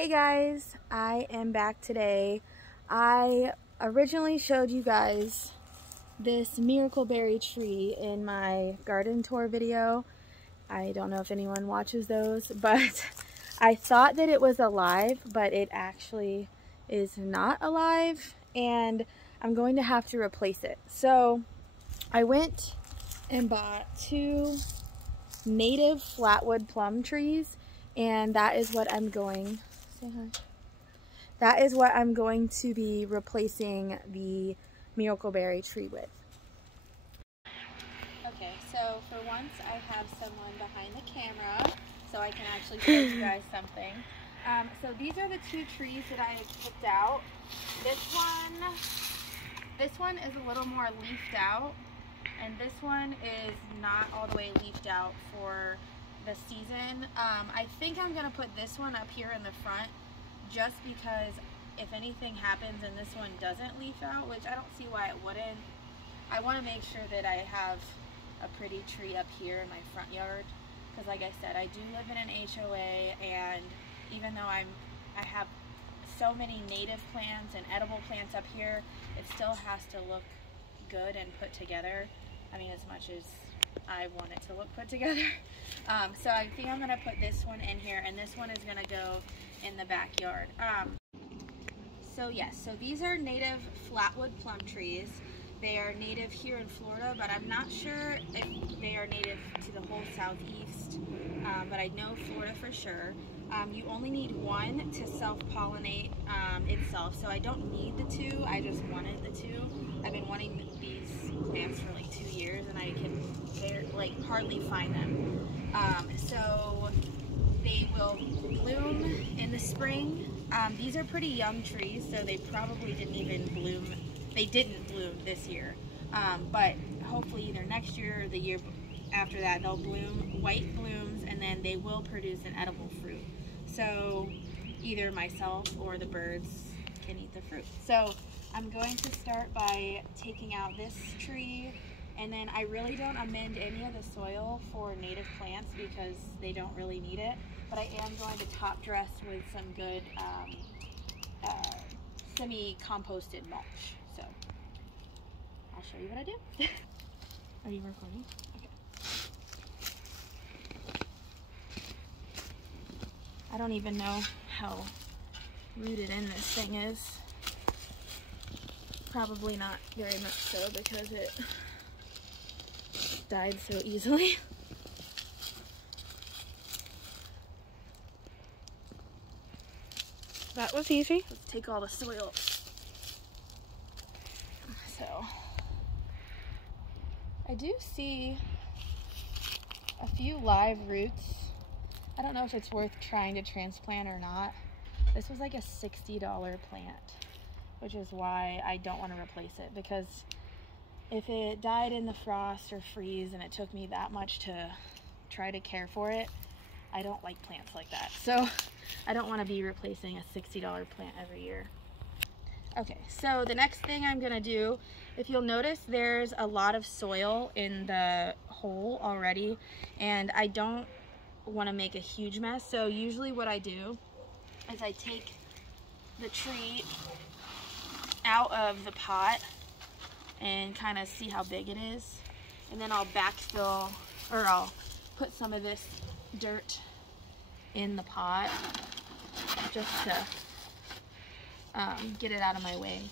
Hey guys, I am back today. I originally showed you guys this miracle berry tree in my garden tour video. I don't know if anyone watches those, but I thought that it was alive, but it actually is not alive, and I'm going to have to replace it. So I went and bought 2 native flatwood plum trees, and that is what I'm going to be replacing the miracle berry tree with. Okay, so for once I have someone behind the camera so I can actually show you guys something. So these are the 2 trees that I picked out. This one is a little more leafed out, and this one is not all the way leafed out for the season. I think I'm gonna put this one up here in the front just because if anything happens and this one doesn't leaf out, which I don't see why it wouldn't, I want to make sure that I have a pretty tree up here in my front yard, because like I said, I do live in an HOA, and even though I have so many native plants and edible plants up here, it still has to look good and put together. I mean, as much as I want it to look put together. So I think I'm going to put this one in here, and this one is going to go in the backyard. So yes, so these are native flatwood plum trees. They are native here in Florida, but I'm not sure if they are native to the whole southeast, but I know Florida for sure. You only need 1 to self-pollinate itself, so I don't need the 2, I just wanted the 2. I've been wanting these plants for like 2 years, and I can hardly find them. So they will bloom in the spring. These are pretty young trees, so they probably didn't even bloom. They didn't bloom this year, but hopefully either next year or the year after that they'll bloom white blooms, and then they will produce an edible fruit. So either myself or the birds can eat the fruit. So I'm going to start by taking out this tree, and then I really don't amend any of the soil for native plants because they don't really need it, but I am going to top dress with some good semi-composted mulch. So I'll show you what I do. Are you recording? Okay. I don't even know how rooted in this thing is. Probably not very much so because it died so easily. That was easy. Let's take all the soil. So I do see a few live roots. I don't know if it's worth trying to transplant or not. This was like a $60 plant, which is why I don't want to replace it, because if it died in the frost or freeze and it took me that much to try to care for it, I don't like plants like that. So I don't want to be replacing a $60 plant every year. Okay, so the next thing I'm gonna do, if you'll notice, there's a lot of soil in the hole already, and I don't want to make a huge mess. So usually what I do is I take the tree out of the pot and kind of see how big it is, and then I'll backfill, or I'll put some of this dirt in the pot just to get it out of my way.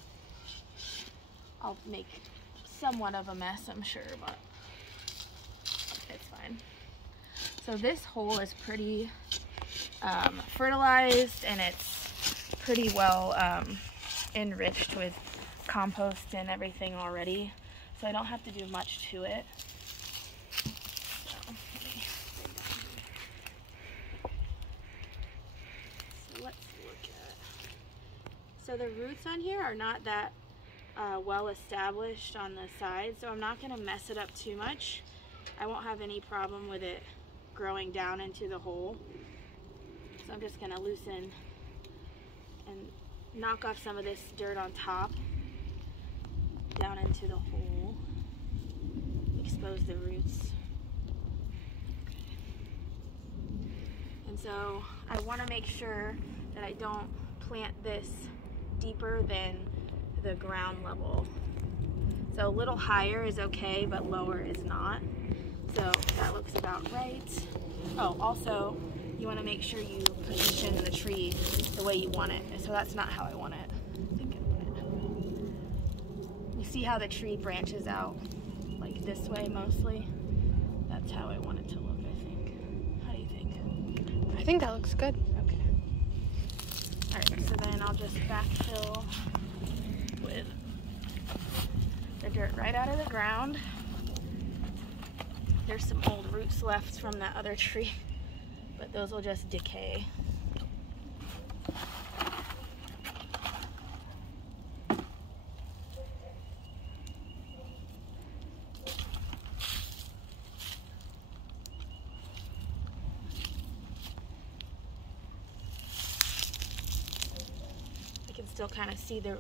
I'll make somewhat of a mess, I'm sure, but it's fine. So this hole is pretty fertilized, and it's pretty well enriched with compost and everything already, so I don't have to do much to it. So let's look at. So the roots on here are not that well established on the side, so I'm not going to mess it up too much. I won't have any problem with it growing down into the hole. So I'm just going to loosen and knock off some of this dirt on top down into the hole, expose the roots. And so I want to make sure that I don't plant this deeper than the ground level. So a little higher is okay, but lower is not. So that looks about right. Oh, also, you want to make sure you position the tree the way you want it. So that's not how I want it. I think I want it. You see how the tree branches out like this way mostly? That's how I want it to look, I think. How do you think? I think that looks good. Okay. Alright, so then I'll just backfill with the dirt right out of the ground. There's some old roots left from that other tree, but those will just decay. I can still kind of see the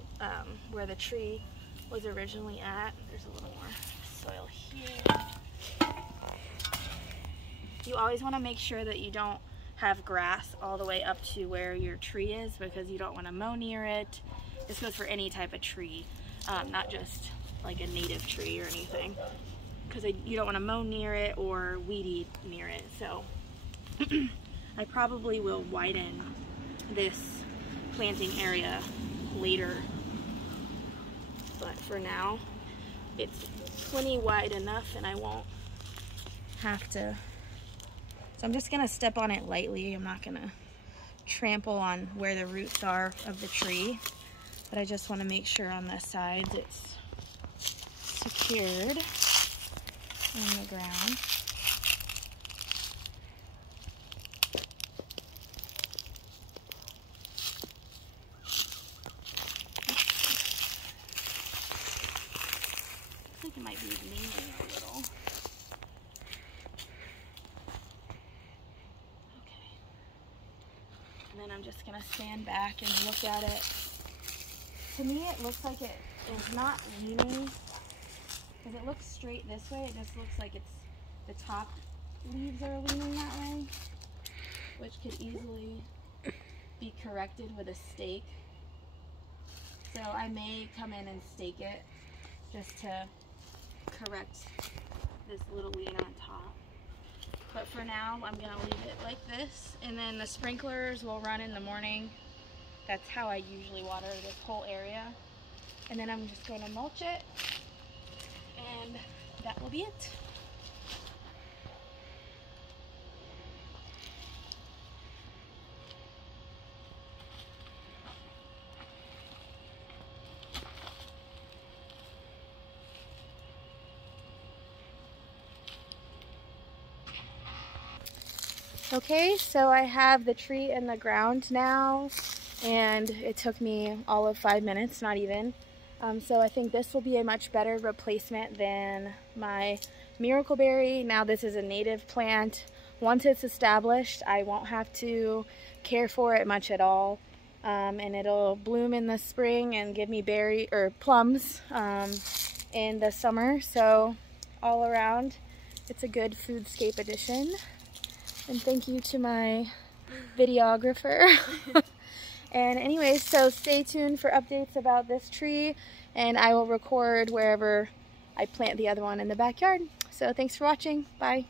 where the tree was originally at. There's a little more soil here. You always want to make sure that you don't have grass all the way up to where your tree is, because you don't want to mow near it. This goes for any type of tree, not just like a native tree or anything, because you don't want to mow near it or weed eat near it. So I probably will widen this planting area later, but for now it's plenty wide enough and I won't have to. So I'm just gonna step on it lightly. I'm not gonna trample on where the roots are of the tree, but I just wanna make sure on the sides it's secured in the ground. I think it might be leaning a little. And then I'm just gonna stand back and look at it. To me, it looks like it is not leaning, because it looks straight this way. It just looks like it's the top leaves are leaning that way, which could easily be corrected with a stake. So I may come in and stake it just to correct this little weed on top. But for now, I'm gonna leave it like this, and then the sprinklers will run in the morning. That's how I usually water this whole area. And then I'm just gonna mulch it, and that will be it. Okay, so I have the tree in the ground now, and it took me all of 5 minutes, not even. So I think this will be a much better replacement than my miracleberry. Now this is a native plant. Once it's established, I won't have to care for it much at all, and it'll bloom in the spring and give me plums in the summer. So all around, it's a good foodscape addition. And thank you to my videographer. And anyways, so stay tuned for updates about this tree, and I will record wherever I plant the other one in the backyard. So thanks for watching. Bye.